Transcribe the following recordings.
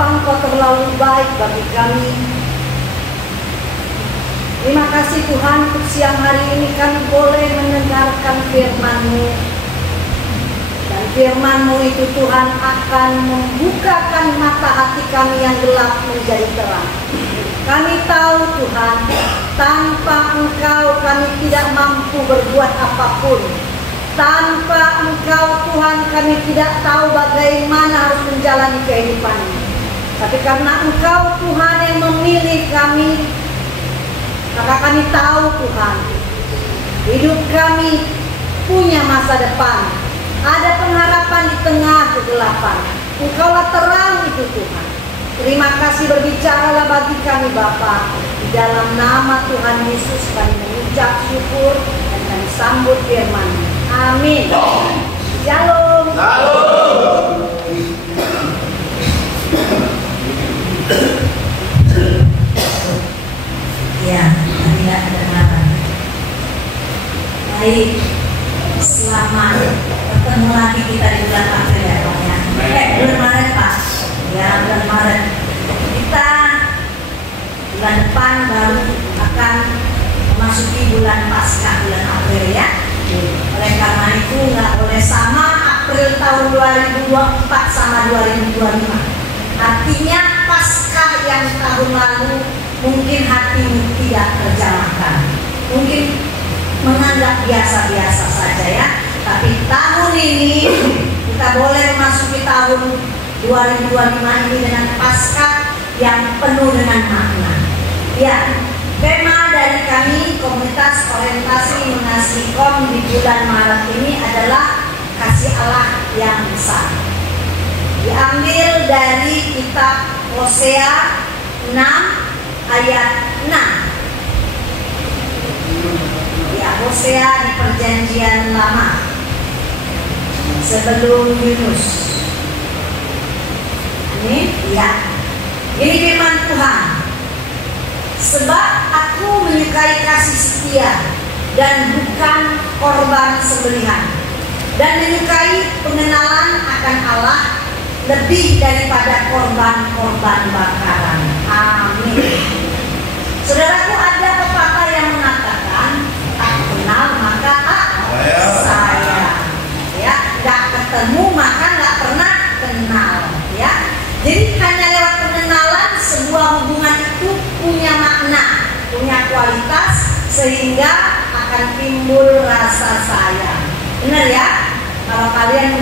Bapa, Engkau terlalu baik bagi kami. Terima kasih Tuhan, untuk siang hari ini kami boleh mendengarkan firman-Mu. Dan firman-Mu itu Tuhan akan membukakan mata hati kami yang gelap menjadi terang. Kami tahu Tuhan, tanpa Engkau kami tidak mampu berbuat apapun. Tanpa Engkau Tuhan kami tidak tahu bagaimana harus menjalani kehidupan ini. Tapi karena Engkau Tuhan yang memilih kami, maka kami tahu Tuhan, hidup kami punya masa depan. Ada pengharapan di tengah kegelapan. Engkaulah terang itu Tuhan. Terima kasih, berbicaralah bagi kami Bapa. Di dalam nama Tuhan Yesus kami mengucap syukur dan kami sambut firman-Mu. Amin. Shalom. Shalom. Ya, tidak ada malam. Baik, selamat bertemu lagi kita di bulan April ya Pak ya. Bulan Maret Pak. Ya, bulan Maret. Kita bulan depan baru akan memasuki bulan Paskah, bulan April ya. Oleh karena itu nggak boleh sama April tahun 2024 sama 2025. Artinya Paskah yang tahun lalu mungkin hatimu tidak terjamahkan, mungkin menganggap biasa-biasa saja ya. Tapi tahun ini kita boleh memasuki tahun 2025 ini dengan Paskah yang penuh dengan makna. Ya, tema dari kami komunitas orientasi mengasihi kaum di bulan Maret ini adalah kasih Allah yang besar. Diambil dari kitab Hosea 6 ayat 6. Ya, Hosea di perjanjian lama sebelum Yunus. Amin. Ya. Ini firman Tuhan. Sebab aku menyukai kasih setia dan bukan korban sembelihan, dan menyukai pengenalan akan Allah lebih daripada korban-korban bakaran. Amin. Saudaraku, ada pepatah yang mengatakan tak kenal maka tak sayang. Ya, nggak ketemu maka nggak pernah kenal. Ya, jadi hanya lewat pengenalan sebuah hubungan itu punya makna, punya kualitas, sehingga akan timbul rasa sayang. Benar ya? Kalau kalian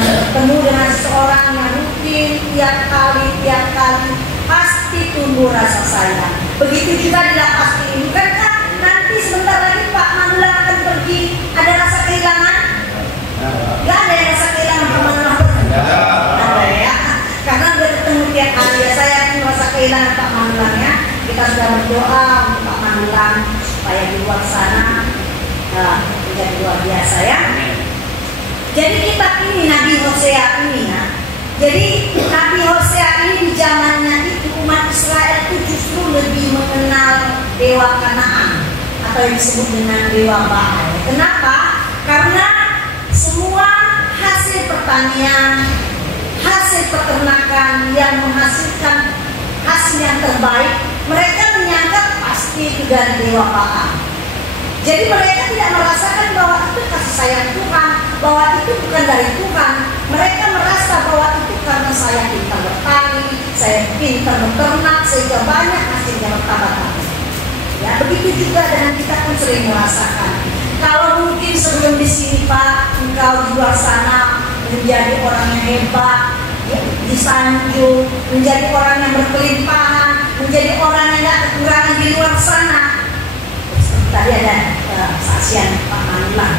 bertemu dengan seseorang yang rutin tiap kali pasti tumbuh rasa sayang. Begitu juga di lapas ini, bukankah nanti sebentar lagi Pak Manulang akan pergi, ada rasa kehilangan? Gak ada yang rasa kehilangan Pak Manulang? Ada ya, karena udah ketemu tiap hari ya. Saya merasa kehilangan Pak Manulang ya. Kita sudah berdoa untuk Pak Manulang supaya di luar sana menjadi luar biasa ya. Jadi kitab ini Nabi Hosea ini ya. Jadi Nabi Hosea ini di zamannya itu umat Israel itu justru lebih mengenal dewa Kanaan atau yang disebut dengan dewa Baal. Kenapa? Karena semua hasil pertanian, hasil peternakan yang menghasilkan hasil yang terbaik, mereka menyangka pasti itu dari dewa Baal. Jadi mereka tidak merasakan bahwa itu kasih sayang Tuhan, bahwa itu bukan dari Tuhan. Mereka merasa bahwa itu karena saya pintar bertani, saya pintar beternak, sehingga banyak hasilnya bertambah-tambah. Ya, begitu juga dengan kita pun sering merasakan. Kalau mungkin sebelum di sini Pak, engkau di luar sana menjadi orang yang hebat, ya, disanjung, menjadi orang yang berkelimpahan, menjadi orang yang tidak kekurangan di luar sana. Tadi ada saksian Pak Manulang.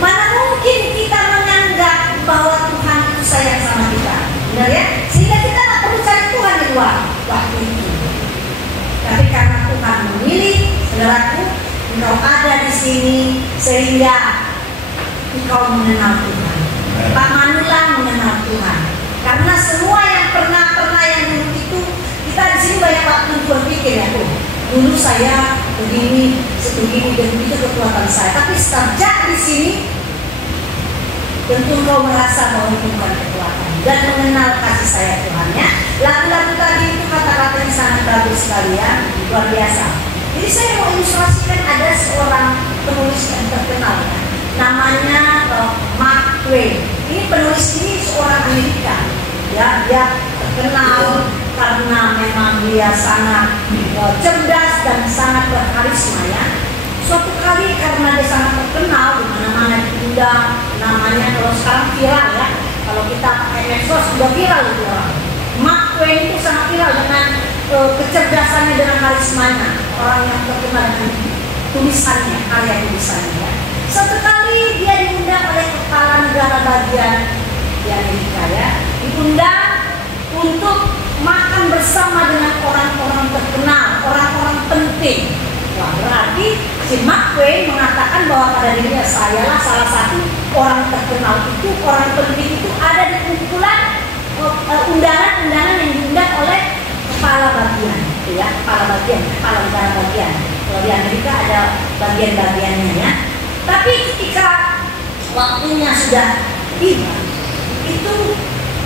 Mana mungkin kita menganggap bahwa Tuhan itu sayang sama kita, benar ya? Sehingga kita tak perlu cari Tuhan di luar waktu itu. Tapi karena Tuhan memilih, saudaraku, engkau ada di sini sehingga engkau mengenal Tuhan. Pak Manulang mengenal Tuhan. Karena semua yang pernah yang dulu itu, kita di sini banyak waktu berpikir ya, dulu saya begini, sebegini dan begitu kekuatan saya. Tapi sejak di sini, tentu kau merasa bahwa itu bukan kekuatan. dan mengenal kasih sayang Tuhan ya. Lagu-lagu tadi itu kata-katanya sangat bagus sekali ya, luar biasa. Jadi saya mau ilustrasikan ada seorang penulis yang terkenal ya, namanya Mark Twain. Ini penulis ini seorang Amerika ya, dia terkenal karena memang dia sangat cerdas dan sangat berkarisma ya. Suatu kali karena dia sangat terkenal, di mana-mana diundang, namanya kalau sekarang viral ya. Kalau kita pakai medsos sudah viral itu orang. Mark Twain itu sangat viral dengan kecerdasannya, dengan karismanya, orang yang terkenal dengan tulisannya, karya tulisannya ya. Suatu kali dia diundang oleh kepala negara bagian di Amerika ya, diundang untuk makan bersama dengan orang-orang terkenal, orang-orang penting. Wah, berarti si Mark Twain mengatakan bahwa pada dirinya sayalah salah satu orang terkenal itu, orang penting itu ada di kumpulan undangan-undangan yang diundang oleh kepala bagian, ya, kepala negara bagian. Kalau di Amerika ada bagian-bagiannya ya. Tapi ketika waktunya sudah tiba, itu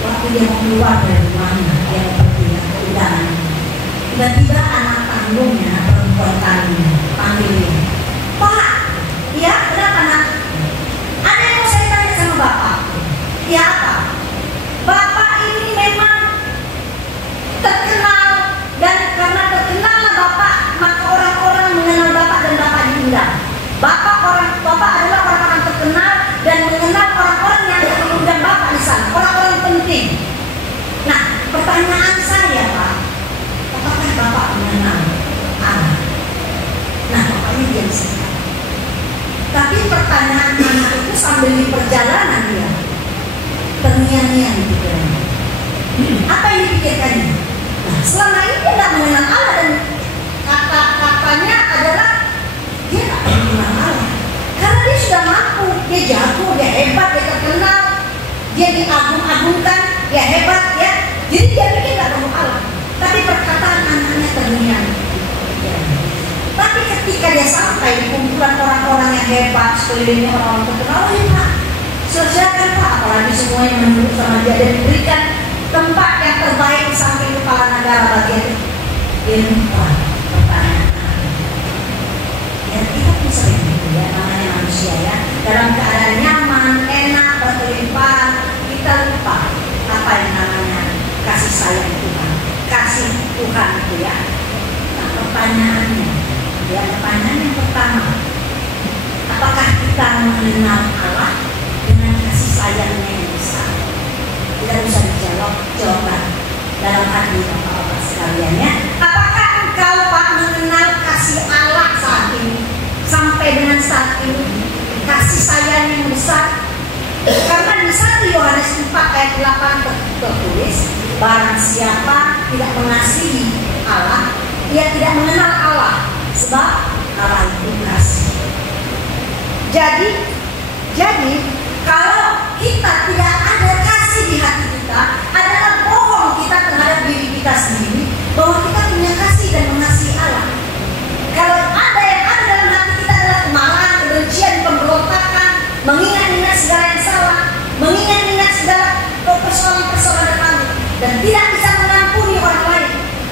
waktu dia mau keluar dari rumahnya, dia mau pergi ke undangan. Tiba-tiba anak kandungnya, perempuan kandungnya, panggilnya, "Pak, ya kenapa nak? Ada yang mau saya tanya sama Bapak." "Ya apa?" "Bapak ini memang terkenal, dan karena terkenalnya Bapak, maka orang-orang mengenal Bapak dan Bapak diundang. Bapak adalah orang-orang terkenal dan mengenal orang-orang yang mengundang Bapak di sana, orang-orang penting. Nah, pertanyaan saya, Pak, apakah Bapak mengenal Allah?" Nah, bapaknya diam sebentar. Tapi pertanyaan anak itu sambil di perjalanan dia terngiang-ngiang di pikirannya. Apa yang dipikirkannya? Nah, selama ini dia tidak mengenal Allah, dan kata-katanya adalah dia tidak mengenal Allah. Karena dia sudah mampu, dia jago, dia hebat, dia terkenal, dia diagung-agungkan, dia hebat ya. Jadi dia pikir tidak perlu Allah. Tapi perkataan anaknya terngiang. Tapi ketika dia sampai di kumpulan orang-orang yang hebat, sekelilingnya orang-orang terkenal, Pak, silakan Pak, apalagi semua yang menurut sama dia, dan diberikan tempat yang terbaik di samping kepala negara bagian itu. Dia lupa pertanyaan. Ya, kita pun sering gitu ya, namanya manusia ya. Dalam keadaan nyaman, enak, berkelimpahan, kita lupa apa yang namanya kasih sayang Tuhan, kasih Tuhan itu ya. Nah, pertanyaannya, ya, pertanyaan yang pertama, apakah kita mengenal Allah dengan kasih sayangnya yang besar? Tidak usah dijawab, jawaban dalam hati Bapak-Bapak sekalian ya. Apakah engkau Pak mengenal kasih Allah saat ini, sampai dengan saat ini, kasih sayang yang besar? Karena di 1 Yohanes 4 ayat 8 tertulis, barang siapa tidak mengasihi Allah, ia tidak mengenal Allah, sebab Allah itu kasih. Jadi kalau kita tidak ada kasih di hati kita, adalah bohong kita terhadap diri kita sendiri bahwa kita punya kasih dan mengasihi Allah. Kalau ada yang ada dalam hati kita adalah kemarahan, kebencian, pemberontakan, mengingat-ingat segala yang salah, mengingat-ingat segala persoalan-persoalan kami, dan tidak bisa mengampuni orang lain,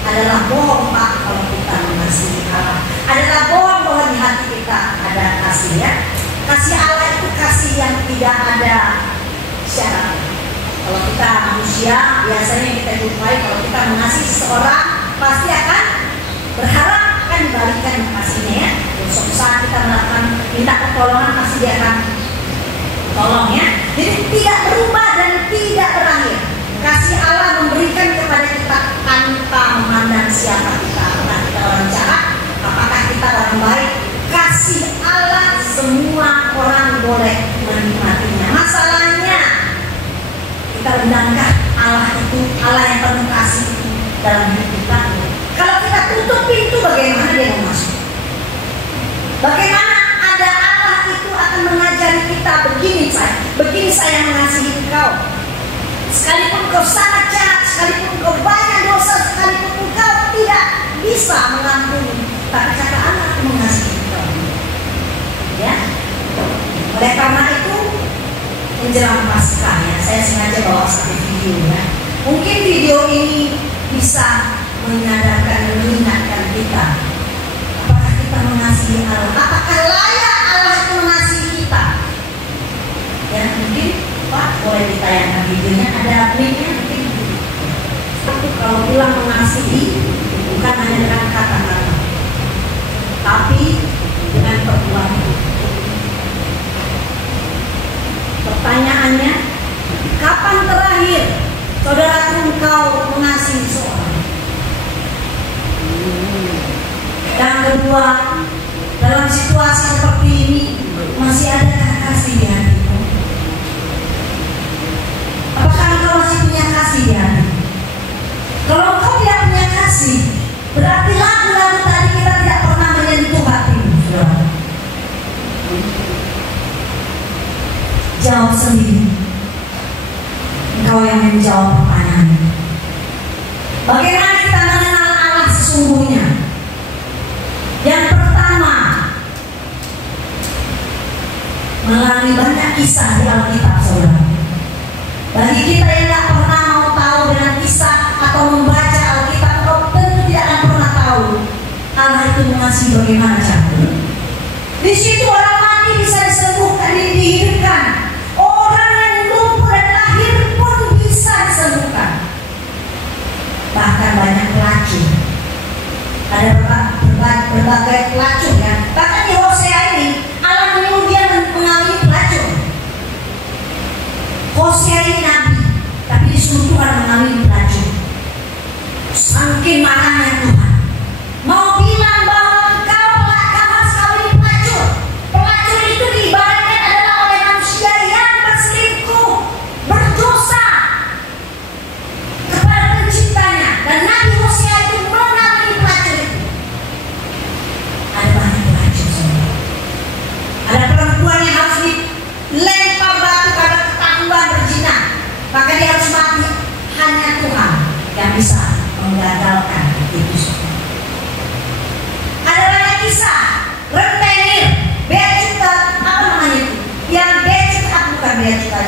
adalah bohong Pak. Kalau kita mengasihi Allah, adalah bohong bahwa di hati kita ada kasih ya. Kasih Allah itu kasih yang tidak ada syarat. Kalau kita manusia, biasanya kita jumpai kalau kita mengasihi seseorang, pasti akan berharap akan dibalikan kasihnya ya. Suatu saat kita melakukan minta pertolongan, pasti dia akan tolong ya. Jadi tidak berubah dan tidak berakhir. Kasih Allah memberikan kepada kita tanpa memandang siapa kita, apakah kita orang jahat, apakah kita orang baik. Kasih Allah semua orang boleh menikmatinya. Masalahnya kita undangkah Allah itu, Allah yang penuh kasih itu dalam hidup kita? Kalau kita tutup pintu, bagaimana dia mau masuk? Bagaimana ada Allah itu akan mengajari kita begini saya mengasihi engkau. Sekalipun kau sangat jahat, sekalipun ini bisa menyadarkan dan mengingatkan kita. Apakah kita mengasihi Allah? Apakah layak Allah itu mengasihi kita? Ya mungkin Pak boleh ditayangkan videonya, ada linknya mungkin. Satu, kalau bilang mengasihi bukan hanya dengan kata-kata, tapi dengan perbuatan. Pertanyaannya, kapan terakhir saudara engkau mengasihi seorang? Yang kedua, dalam situasi seperti ini masih adakah kasih di hatimu? Apakah engkau masih punya kasih di hati? Kalau engkau tidak punya kasih, berarti lagu-lagu tadi kita tidak pernah menyentuh hatimu, saudara. Jawab sendiri. Engkau yang menjawab pertanyaan. Bagaimana kita mengenal Allah sesungguhnya? Yang pertama, melalui banyak kisah di Alkitab, saudara. Bagi kita yang tidak pernah mau tahu dengan kisah atau membaca Alkitab, kau tentu tidak akan pernah tahu Allah itu mengasihi bagaimana caranya. Di situ orang mati bisa disembuhkan, dihidupkan. Orang yang lumpuh dan lahir pun bisa disembuhkan. Bahkan banyak pelacur. Ada berbagai pelacur ya. Bahkan di Hosea ini Allah menyuruh dia mengawini pelacur. Hosea ini nabi, tapi disuruh Tuhan mengawini pelacur. Saking marahnya Tuhan, mau bilang bahwa kamu harus kawin pelacur. Pelacur itu diibaratkan adalah oleh manusia yang berselingkuh, berdosa kepada penciptanya. Dan Nabi Hosea itu mengawini pelacur itu. Ada banyak pelacur, saudara. Ada perempuan yang harus dilempar batu karena ketahuan berzina, maka dia harus mati. Hanya Tuhan yang bisa menggagalkan itu. Ada banyak kisah rentenir, bea cukai, apa namanya itu? Yang bea cukai, bukan bea cukai,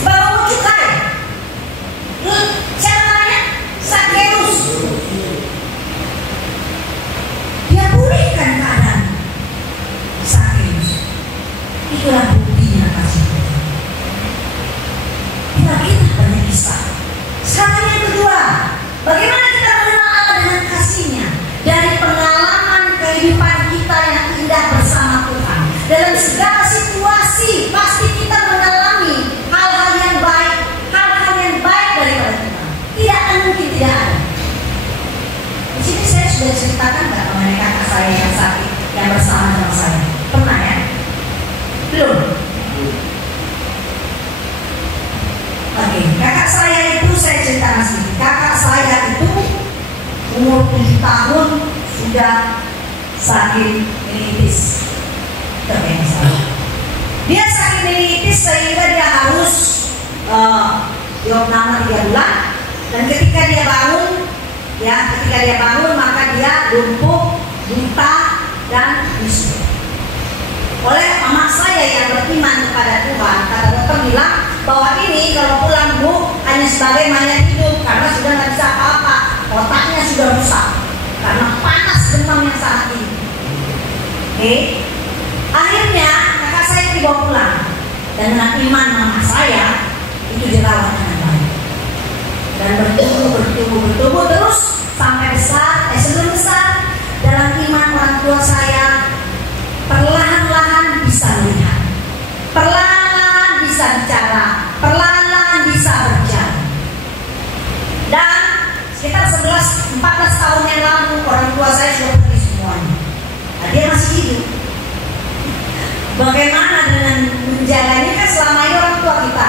bawa cukai. Siapa namanya? Sakeus. Dia pulihkan keadaan Sakeus. Itulah buktinya kasih. Kita banyak kisah. Sekarang yang kedua, bagaimana kita mengenal Allah dengan kasih-Nya? Dari pengalaman kehidupan kita yang indah bersama Tuhan. Dalam segala situasi pasti kita mengalami hal-hal yang baik daripada Tuhan. Tidak akan mungkin tidak ada. Di sini saya sudah ceritakan nggak mengenai kakak saya yang sakit, yang bersama dengan saya? Pernah ya? Belum. Oke, kakak saya itu saya ceritakan sendiri. Kakak saya itu umur 7 tahun sudah sakit meningitis. Dia sakit meningitis sehingga dia harus diopname 3 bulan. Dan ketika dia bangun, maka dia lumpuh, buta, dan bisu. Oleh mama saya yang beriman kepada Tuhan, kata dokter bilang bahwa ini kalau pulang Bu hanya sebagai mayat hidup karena sudah nggak bisa apa-apa, otaknya sudah rusak karena panas demam yang sangat tinggi. Oke, akhirnya kakak saya dibawa pulang dan dengan iman mama saya itu dirawat dengan baik dan bertumbuh terus sampai besar. Sebelum besar dalam iman orang tua saya perlahan-lahan bisa melihat, perlahan-lahan bisa bicara, perlahan-lahan bisa berjalan. Dan sekitar 11-14 tahun yang lalu orang tua saya sudah pergi semuanya. Nah, dia masih hidup. Bagaimana dengan menjaganya? Kan selama ini orang tua kita,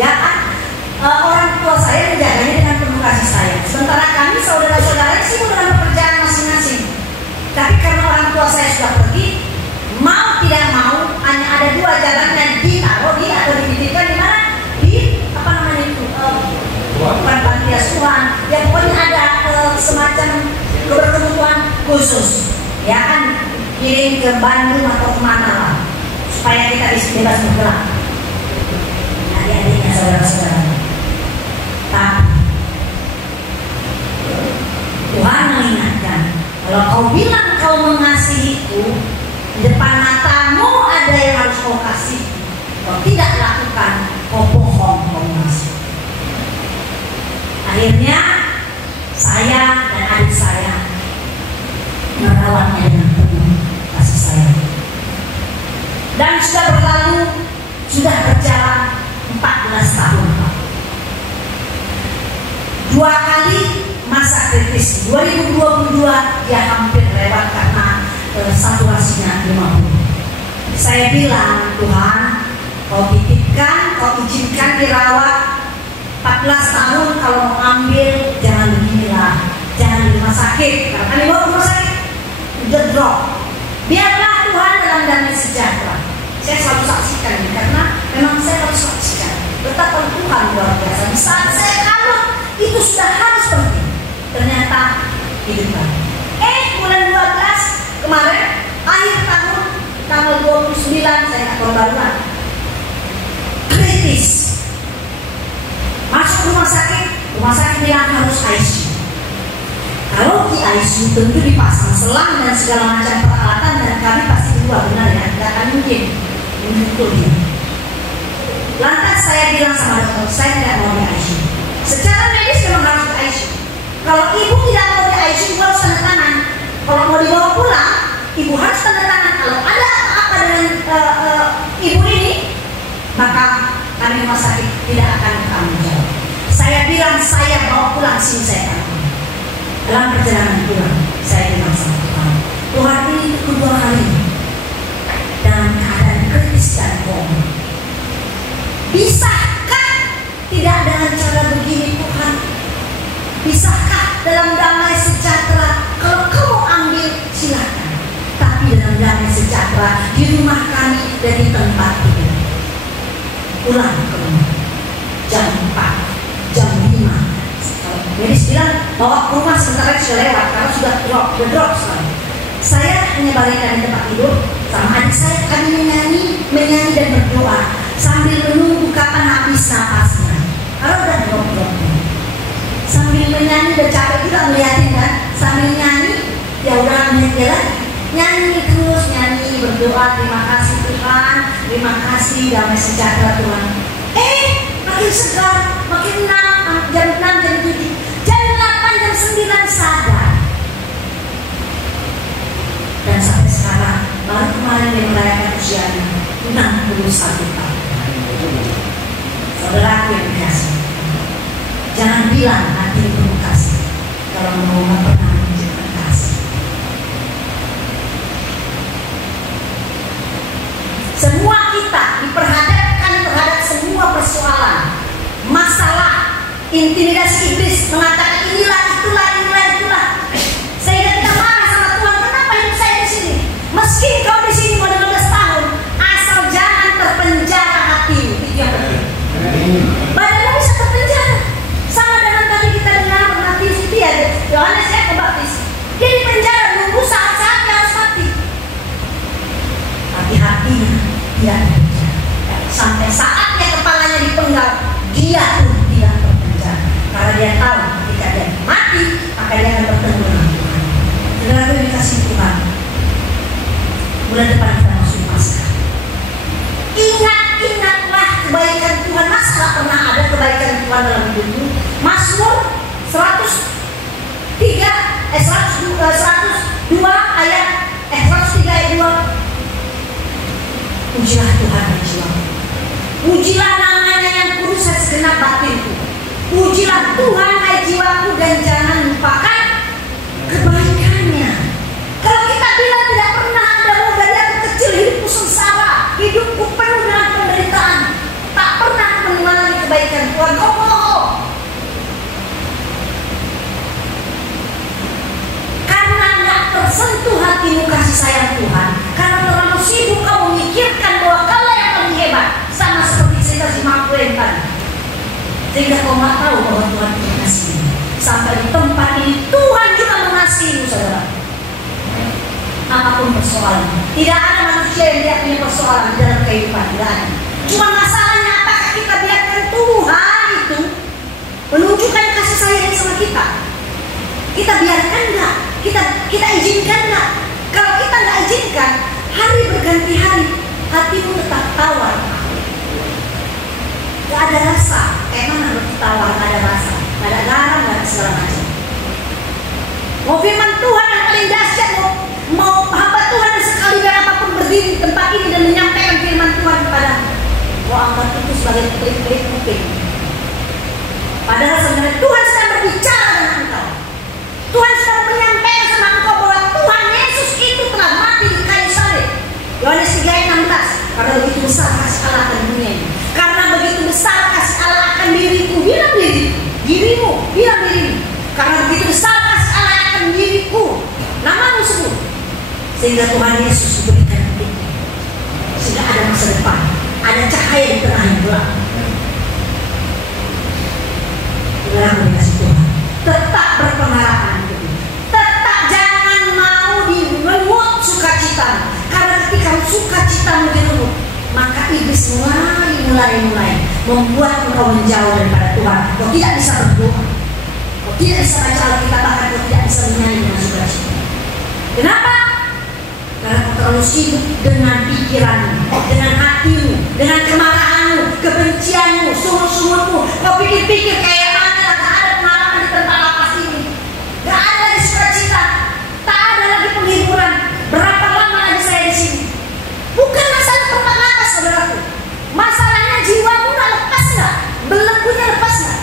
ya kan? Orang tua saya menjaganya dengan penuh kasih sayang. Sementara kami saudara-saudara sibuk dengan pekerjaan masing-masing. Tapi karena orang tua saya sudah pergi, mau tidak mau hanya ada 2 jalan yang ditaruh di atau didirikan di mana? Di apa namanya itu? Bukan panti asuhan. Ya pokoknya ada semacam keberkebutuhan khusus. Ya kan? Kirim ke Bandung atau kemana lah supaya kita bisa bebas bergerak. Adik-adiknya saudara-saudara. Tapi saya dan adik saya merawatnya dengan penuh kasih sayang. Dan sudah berlalu, sudah berjalan 14 tahun. 2 kali masa kritis. 2022 dia hampir lewat karena saturasinya 50. Saya bilang, Tuhan, kau titipkan, kau izinkan dirawat 14 tahun, kalau mau ambil jangan beginilah, jangan di rumah sakit, karena di rumah sakit udah drop. Biarlah Tuhan dalam damai sejahtera. Saya selalu saksikan ini karena memang saya harus saksikan betapa Tuhan luar biasa. Di saat saya kalau itu sudah harus pergi, ternyata hidup lagi. Bulan 12 kemarin akhir tahun tanggal 29 saya tak korbanan kritis. Masuk rumah sakit bilang harus ICU. Kalau di ICU tentu dipasang selang dan segala macam peralatan dan kami pasti keluar, benar ya, tidak akan mungkin memukul dia. Lantas saya bilang sama dokter, saya tidak mau di ICU. Secara medis memang harus di ICU. Kalau ibu tidak mau di ICU, ibu harus tanda tangan. Kalau mau dibawa pulang, ibu harus tanda tangan. Kalau ada apa-apa dengan ibu ini, maka kami rumah sakit tidak akan bertanggung jawab. Saya bilang saya bawa pulang sini saya tahu. Dalam perjalanan pulang, saya bilang sama Tuhan ini kedua kali dalam keadaan kritis dan koma. Bisakah tidak dengan cara begini Tuhan? Bisakah dalam damai sejahtera? Kalau kamu ambil silakan, tapi dalam damai sejahtera di rumah kami dan di tempat tidur. Pulang ke rumah jam 4, jam 5. Medis bilang bawa ke rumah sebentar lagi sudah lewat karena sudah drop sekali. Saya hanya balikkan di tempat tidur sama adik saya, kami menyanyi dan berdoa sambil menunggu kapan habis napasnya. Kalau udah drop sambil menyanyi dan capek juga melihatin kan, sambil nyanyi ya udah nyanyi terus, nyanyi berdoa, terima kasih Tuhan, terima kasih damai sejahtera Tuhan. Makin segar, makin 6, jam 6, jam 7, jam 8, jam 9 sadar. Dan sampai sekarang baru kemarin dia merayakan usianya 61 tahun. Saudaraku yang dikasih, jangan bilang hati penuh kasih kalau mau pernah menunjukkan kasih. Semua kita diperhadapkan terhadap semua persoalan, masalah, intimidasi iblis mengatakan inilah, itulah. Sehingga kita marah sama Tuhan, kenapa hidup saya di sini? Meski kau di sini mau 15 tahun, asal jangan terpenjara hatimu. Itu yang penting. Badanmu bisa terpenjara. Sama dengan tadi kita dengar Matius itu ya, Yohanes ya Pembaptis. Dia di penjara nunggu saat-saat dia harus mati. Tapi hatinya tidak terpenjara. Sampai saatnya kepalanya dipenggal, dia pun tidak terpenjara. Karena dia tahu ketika dia mati, maka dia akan bertemu dengan Tuhan. Saudara yang dikasih Tuhan, bulan depan kita masuk Paskah. Ingatlah kebaikan Tuhan. Masa gak pernah ada kebaikan Tuhan dalam hidupmu? Mazmur 102 ayat 2. Pujilah Tuhan dan jiwaku. Pujilah namanya yang kudus dan segenap batinku. Pujilah Tuhan hai jiwaku dan jangan lupakan kebaikannya. Kalau kita bilang tidak pernah ada, mau dari aku kecil hidupku sengsara, hidupku penuh dengan penderitaan, tak pernah mengalami kebaikan Tuhan, kau bohong. Karena tidak tersentuh hatimu kasih sayang Tuhan, karena terlalu sibuk kau memikirkan bahwa kau yang paling hebat, sama seperti cerita si Maklen tadi. Sehingga kau tak tahu bahwa Tuhan mengasihi. Sampai di tempat ini Tuhan juga mengasihimu, saudara. Apapun persoalan, tidak ada manusia yang tidak punya persoalan di dalam kehidupan, tidak ada. Cuma masalahnya apakah kita biarkan Tuhan itu menunjukkan kasih sayang sama kita? Kita biarkan nggak? Kita izinkan nggak? Kalau kita nggak izinkan, hari berganti hari, hatimu tetap tawar. Gak ada rasa, kayak mana harus tawar, gak ada rasa, gak ada garam, gak ada segala macam. Mau firman Tuhan yang paling dahsyat, mau hamba Tuhan yang sekali berapapun berdiri di tempat ini dan menyampaikan firman Tuhan kepada kau anggap itu sebagai klik-klik kuping. Padahal sebenarnya Tuhan sedang berbicara dengan engkau. Tuhan sedang menyampaikan sama engkau bahwa Tuhan Yesus itu telah mati di kayu salib. Yohanes 3:16. Karena begitu besar kasih Allah akan dunia ini. Karena begitu besar kasih Allah akan diriku, bilang dirimu, bilang dirimu. Karena begitu besar kasih Allah akan diriku, namamu sebut. Sehingga Tuhan Yesus diberikan hidupnya. Sehingga ada masa depan, ada cahaya di tengah yang gelap. Inilah kasih Tuhan. Tetap berpengharapan, tetap jangan mau direnggut sukacita. Karena ketika sukacita direnggut, maka iblis mulai membuat engkau menjauh daripada Tuhan. Kau tidak bisa berdoa, kau tidak bisa baca Alkitab, bahkan kau tidak bisa menyanyi dengan sukacita. Kenapa? Karena kau terlalu sibuk dengan pikiranmu, dengan hatimu, dengan kemarahanmu, kebencianmu, sumur-sumurmu. Kau pikir-pikir kayak mana, gak ada pengalaman di tempat lapas ini, gak ada lagi sukacita, tak ada lagi penghiburan. Berapa lama lagi saya di sini? Bukan masalah tempat lapas, saudaraku. Masalahnya jiwamu tak lepas nggak? Belenggunya lepas nggak?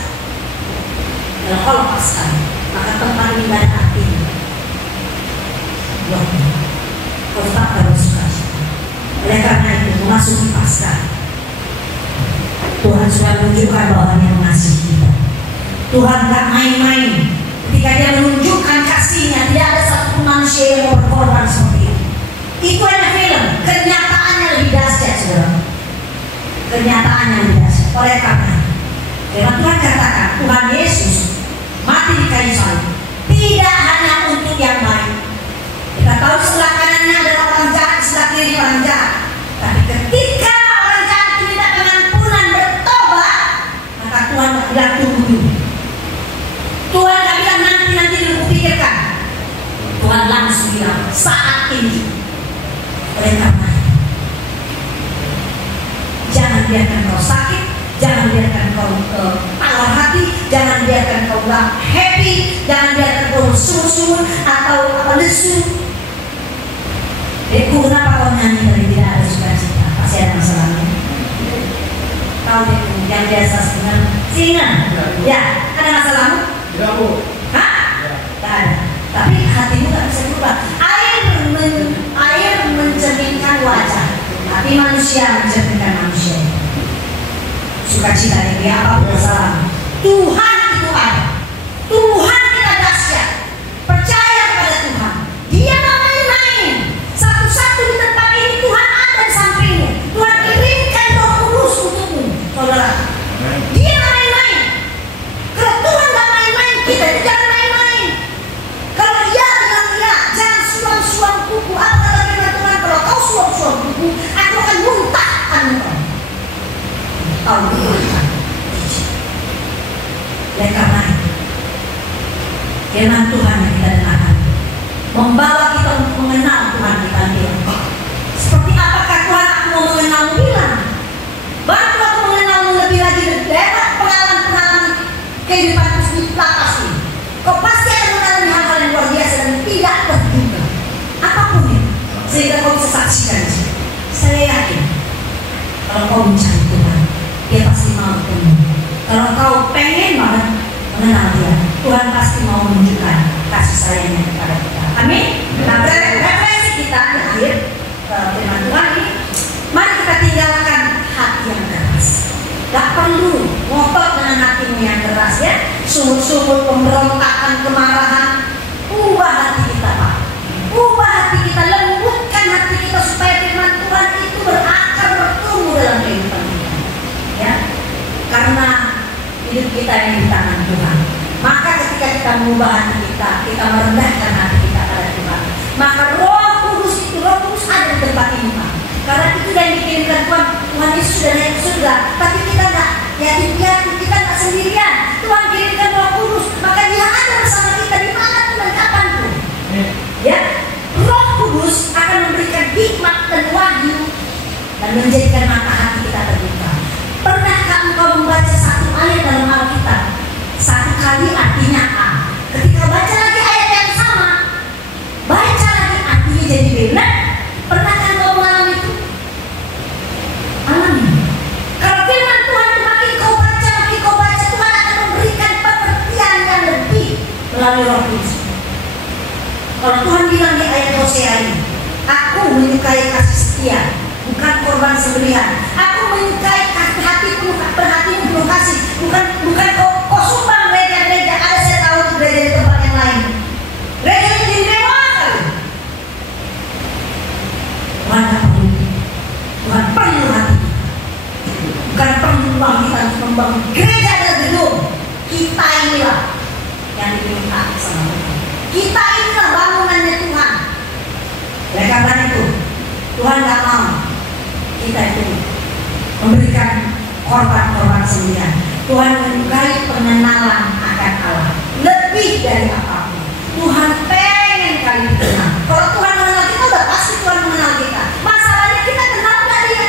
Kalau kau lepaskan, maka tempat ini gak ada artinya. Kau tetap harus sukacita. Oleh karena itu, memasuki Paskah, Tuhan sudah menunjukkan bahwa Dia mengasihi kita. Tuhan gak main-main. Ketika Dia menunjukkan kasihnya, tidak ada satu manusia yang mau berkorban seperti itu. Itu hanya film. Kenyataannya lebih dahsyat, saudara. Kenyataannya lebih dahsyat. Oleh karena itu, Tuhan katakan, Tuhan Yesus mati di kayu salib tidak hanya untuk yang baik. Kita tahu sebelah kanannya adalah orang jahat, sebelah kiri orang jahat. Tapi ketika orang jahat minta pengampunan, bertobat, maka Tuhan tak bilang tunggu dulu. Tuhan tak bilang nanti dulu pikirkan. Tuhan langsung bilang saat ini. Oleh karena itu, jangan biarkan kau sakit, jangan biarkan kau tawar hati, jangan biarkan kau gak happy, jangan biarkan kau sumur-sumur atau lesu. Deku, kenapa kau nyanyi tapi tidak ada sukacita? Pasti ada masalahnya. Kau Deku yang biasa singan, ya, ada masalahmu? Tidak, Bu. Hah? Tak ada. Tapi hatimu tak bisa berubah. Air mencerminkan wajah, tapi manusia mencerminkan manusia. Sukacita ini apapun masalahmu, Tuhan itu ada. Tuhan kita dahsyat. Percaya kepada Tuhan. Dia tak main-main. Satu-satu di tempat ini Tuhan ada di sampingmu. Tuhan kirimkan Roh Kudus untukmu, saudara. Dia tak main-main. Kalau Tuhan tak main-main, kita jangan main-main. Kalau iya bilang iya, jangan suam-suam kuku. Apa kata firman Tuhan? Kalau kau suam-suam kuku, aku akan muntahkan engkau. Kau muntahkan. Oleh karena itu, firman Tuhan yang kita dengarkan membawa kita untuk mengenal Tuhan kita bilang. Seperti apakah Tuhan aku mau mengenalmu bilang? Baru aku mengenalmu lebih lagi lewat pengalaman-pengalaman kehidupanku di lapas ini. Kau pasti akan mengalami hal-hal yang luar biasa dan tidak terduga. Apapun itu, sehingga kau bisa saksikan. Saya yakin kalau kau mencari Tuhan, Dia pasti mau ketemu. Kalau kau pengen banget mengenal Dia, Tuhan pasti mau menunjukkan kasih sayangnya kepada kita. Amin. Nah, referensi kita di akhir firman Tuhan ini, mari kita tinggalkan hati yang keras. Gak perlu ngotot dengan hatimu yang keras, ya. Sumur-sumur pemberontakan, kemarahan. Ubah hati kita, Pak. Ubah hati kita, lembutkan hati kita supaya firman Tuhan itu berakar, bertumbuh dalam kehidupan kita. Ya, karena hidup kita yang di tangan Tuhan. Maka ketika kita mengubah hati kita merendahkan hati kita pada Tuhan. Maka Roh Kudus ada di tempat ini, Pak. Karena itu yang dikirimkan Tuhan Yesus sudah naik ke surga. Tapi kita nggak yatim piatu, kita nggak sendirian. Tuhan kirimkan Roh Kudus, maka Dia ada bersama kita di mana pun dan kapan pun. Ya, Roh Kudus akan memberikan hikmat dan wahyu dan menjadikan mata hati kita terbuka. Pernahkah engkau membaca satu ayat dalam Alkitab? Satu kali artinya A. Ketika baca lagi ayat yang sama, melalui Roh Kudus. Kalau Tuhan bilang di ayat Hosea ini, aku menyukai kasih setia, bukan korban sembelihan. Aku menyukai hati penuh, perhatian penuh kasih, bukan kau sumbang gereja-gereja. Ada saya tahu di gereja di tempat yang lain. Gereja itu direwakan. Tuhan tak perlu. Tuhan perlu hati. Bukan perlu uang kita untuk membangun gereja dan gedung. Kita inilah yang diminta sama Tuhan. Kita inilah bangunannya Tuhan. Oleh karena itu, Tuhan tak mau kita itu memberikan korban-korban sembelihan. Tuhan menyukai pengenalan akan Allah lebih dari apapun. Tuhan pengen kali dikenal. Kalau Tuhan mengenal kita, udah pasti Tuhan mengenal kita. Masalahnya kita kenal nggak Dia?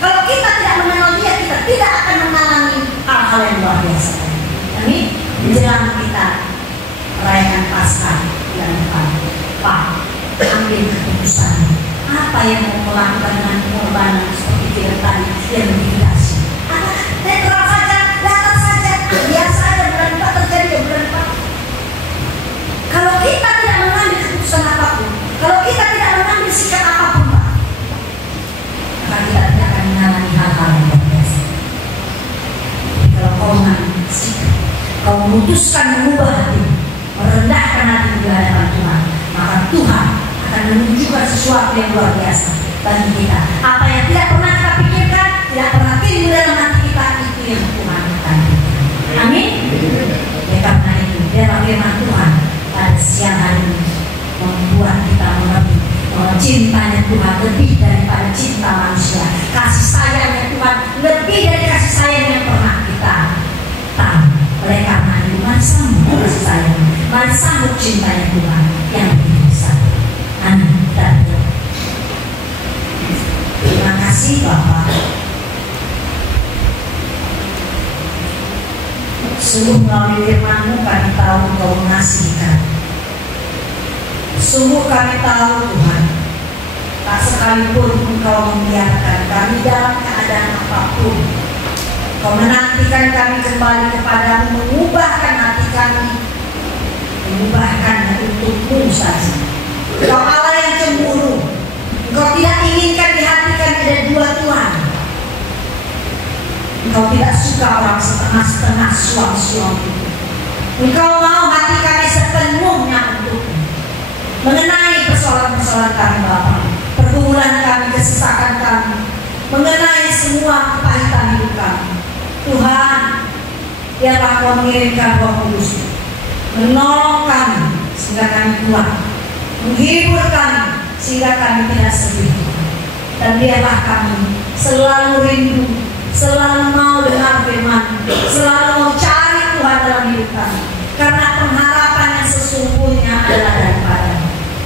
Kalau kita tidak mengenal Dia, kita tidak akan mengalami hal-hal yang luar biasa. Ini menjelang kita merayakan Paskah bulan depan, Pak, ambil keputusan. Apa yang mau melakukan dengan pengorbanan seperti film tadi yang mitigasi? Netral saja, datar saja, biasa aja bulan depan terjadi ya bulan depan. Kalau kita tidak mengambil keputusan apapun, kalau kita tidak mengambil sikap apapun, Pak, maka kita tidak akan mengalami hal-hal yang luar biasa. Kalau kau mengambil sikap, kau memutuskan mengubah hati, merendahkan hati di hadapan Tuhan, maka Tuhan akan menunjukkan sesuatu yang luar biasa bagi kita. Apa yang tidak pernah kita pikirkan, tidak pernah timbul dalam hati kita, itu yang Tuhan akan berikan. Amin. Ya, karena itu biarlah firman Tuhan pada siang hari ini membuat kita mengerti bahwa cintanya Tuhan lebih daripada cinta manusia. Kasih sayangnya Tuhan lebih dari kasih sayang yang pernah kita tahu. Oleh karena itu, mari sambut kasih sayang, mari sambut cintanya Tuhan yang lebih besar. Amin. Terima kasih Bapak. Sungguh melalui firman-Mu kami tahu Engkau mengasihi kami. Sungguh kami tahu Tuhan, tak sekalipun Engkau membiarkan kami dalam keadaan apapun. Engkau menantikan kami kembali kepadamu, mengubahkan hati kami, mengubahkannya untuk-Mu saja. Engkau Allah yang cemburu. Engkau tidak inginkan di hati kami ada dua Tuhan. Engkau tidak suka orang setengah-setengah, suam-suam. Engkau mau hati kami sepenuhnya untuk-Mu. Mengenai persoalan-persoalan kami Bapa, pergumulan kami, kesesakan kami, mengenai semua kepahitan hidup kami, Tuhan, biarlah Kau mengirimkan Roh Kudus menolong kami sehingga kami kuat, menghibur kami sehingga kami tidak sedih. Dan biarlah kami selalu rindu, selalu mau dengar firman, selalu mau cari Tuhan dalam hidup kami, karena pengharapan yang sesungguhnya adalah daripada.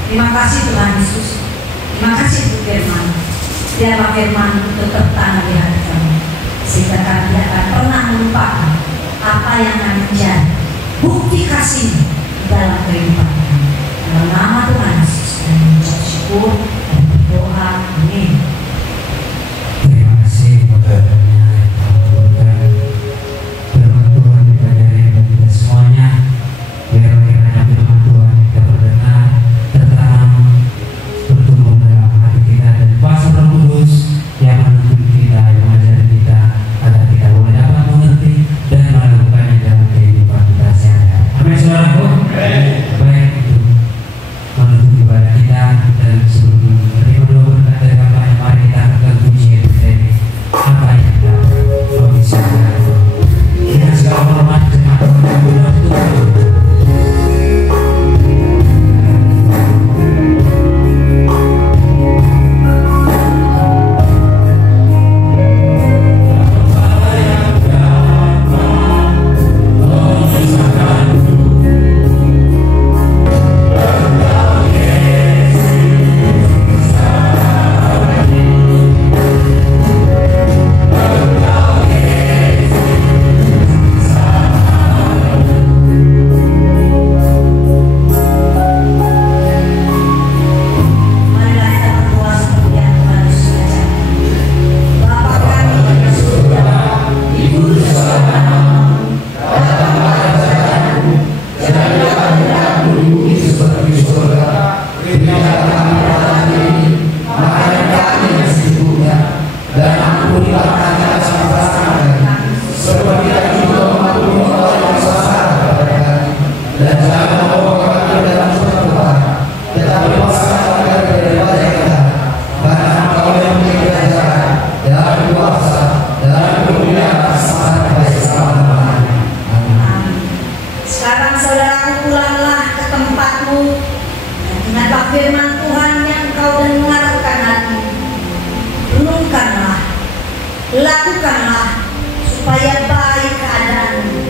Terima kasih Tuhan Yesus. Terima kasih untuk firman. Biarlah firman tetap tanah di hati kami, sehingga kami tidak akan pernah melupakan apa yang kami menjadi bukti kasih dalam kehidupan kami. Dalam nama Tuhan Yesus kami mengucap syukur dan berdoa. Amin. Terima kasih buat firman Tuhan dipelajari bagi kita semuanya. Biar kiranya firman Tuhan kita berdengar, tertanam, bertumbuh dalam hati kita, dan kuasa Roh Kudus yang menuntun kita, yang mengajar kita, agar kita boleh dapat mengerti dan melakukannya dalam kehidupan kita sehari-hari. Amin, saudaraku. Baik, itu menutup ibadah kita, dan sebelum menerima doa berkat dari Bapa, mari kita akan pujian dari apa yang kita bisa dengan segala hormat jemaat Tuhan. dan jangan membawa kami dalam percobaan, tetapi bebaskanlah kami daripada yang jahat. Karena Engkau yang memiliki kerajaan dan kuasa dan kemuliaan sampai selama-lamanya. Amin. Sekarang saudaraku, pulanglah ke tempatmu dan ingatlah firman Tuhan yang engkau dengarkan hari ini. Renungkanlah, lakukanlah supaya baik keadaanmu,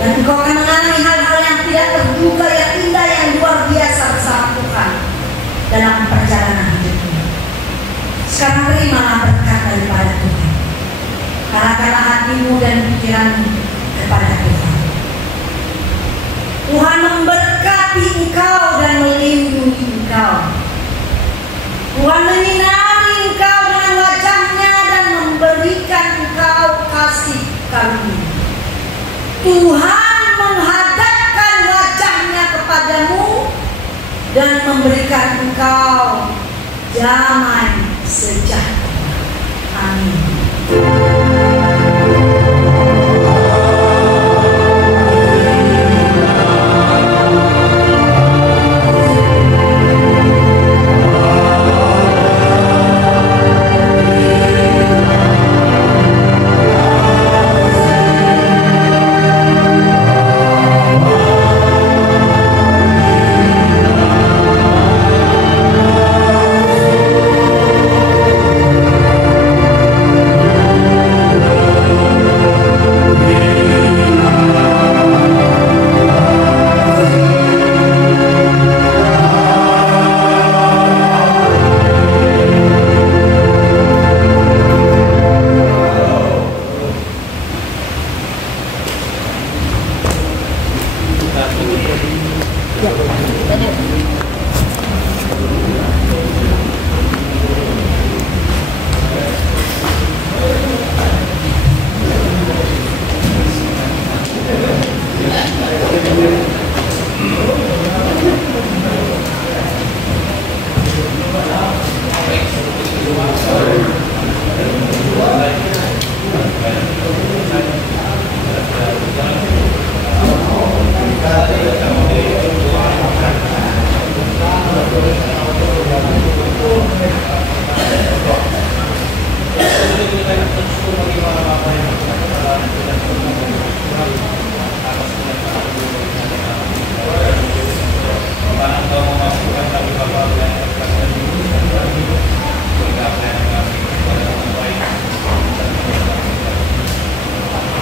dan engkau akan mengalami hal-hal yang tidak terduga, yang indah, yang luar biasa bersama Tuhan dalam perjalanan hidupmu. Sekarang terimalah berkat daripada Tuhan. Arahkanlah hatimu dan pikiranmu kepada Tuhan. Tuhan memberkati engkau dan melindungi engkau. Tuhan menyinari engkau dengan wajahnya dan memberikan engkau kasih karunia. Tuhan menghadapkan wajahnya kepadamu dan memberikan engkau damai sejahtera. Amin.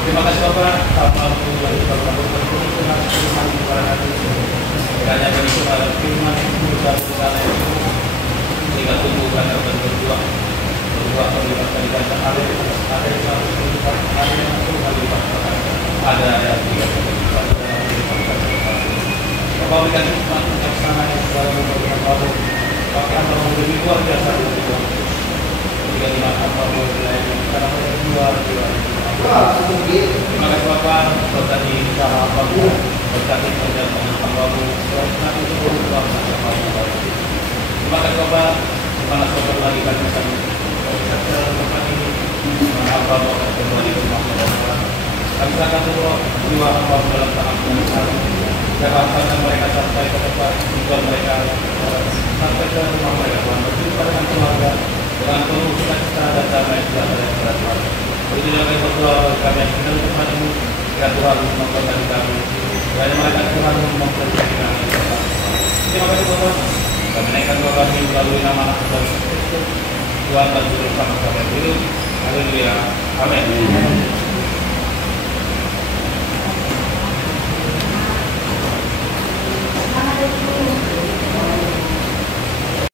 Terima kasih Bapak, kiranya beri kepada firman berusaha sehingga tumbuhkan dan berbuah terlibat dari kata ada yang harus terlibat, ada yang terlibat, ada yang tidak terlibat. Bapak berikan hikmat untuk sana yang selalu memberikan Allah, pakai antara lebih luar biasa dari Tuhan. Jika di mana Allah berlain, karena luar biasa. Terima kasih Bapak, berkati usaha Bapak, berkati perjalanan Bapak, berkati seluruh bangsa Bapak. Terima kasih Bapak, dimana Bapak lagi kami bersama Bapak ini, dimana Bapak akan kembali ke rumah Bapak. Kami serahkan semua jiwa Bapak dalam tangan Tuhan. Jaga mereka sampai ke tempat tujuan mereka, sampai ke rumah mereka. Tuhan berjumpa dengan keluarga dengan penuh sukacita dan damai sejahtera yang berat. Begitulah kami berdoa kami yang sudah kepadamu, kiranya Tuhan memberkati kami, kiranya mereka Tuhan memberkati kami. Terima kasih Bapak, kami naikkan doa kami melalui nama Anak Kristus, Tuhan dan Juru Selamat kami dulu. Haleluya, amin.